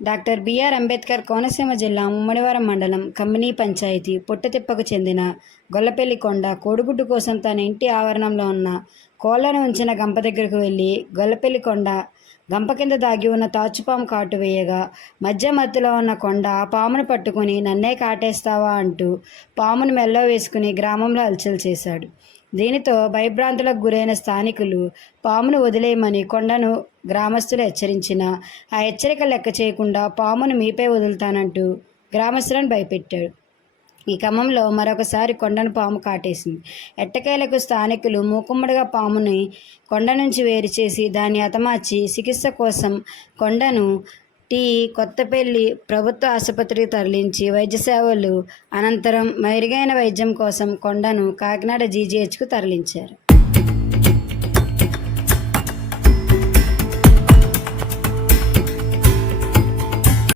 Doctor BR Ambedkar Konaseema జిల్లా ముమ్మడివరం మండలం కమ్మినీ పంచాయతీ పుట్టతిప్పకు చెందిన గొల్లపెల్లి కొండ కోడిగుడ్డు కోసం తన ఇంటి ఆవరణంలో ఉన్న కోళ్లను ఉంచిన గంప దగ్గరకు వెళ్ళి గొల్లపెల్లి కొండ గంప కింద దాగి ఉన్న తాచుపాము కాటు వేయగా మధ్యలో ఉన్న కొండ ఆ పామును పట్టుకుని నన్నే కాటేస్తావా అంటూ పామును మెల్లో వేసుకుని గ్రామంలో హల్చల్ చేశాడు. దీనితో భయభ్రాంతులకు గురైన స్థానికులు పామును వదిలేయమని కొండను గ్రామస్తులు హెచ్చరించినా ఆ హెచ్చరిక లెక్క చేయకుండా పామును మీపై వదులుతానంటూ గ్రామస్తులను భయపెట్టాడు. ఈ క్రమంలో మరొకసారి కొండను పాము కాటేసింది. ఎట్టకేలకు స్థానికులు మూకుమ్మడిగా పాముని కొండ నుంచి వేరు చేసి దాన్ని హతమార్చి చికిత్స కోసం కొండను కొత్తపల్లి ప్రభుత్వ ఆసుపత్రికి తరలించి వైద్య సేవలు అనంతరం మెరుగైన వైద్యం కోసం కొండను కాకినాడ జీజీహెచ్కు తరలించారు.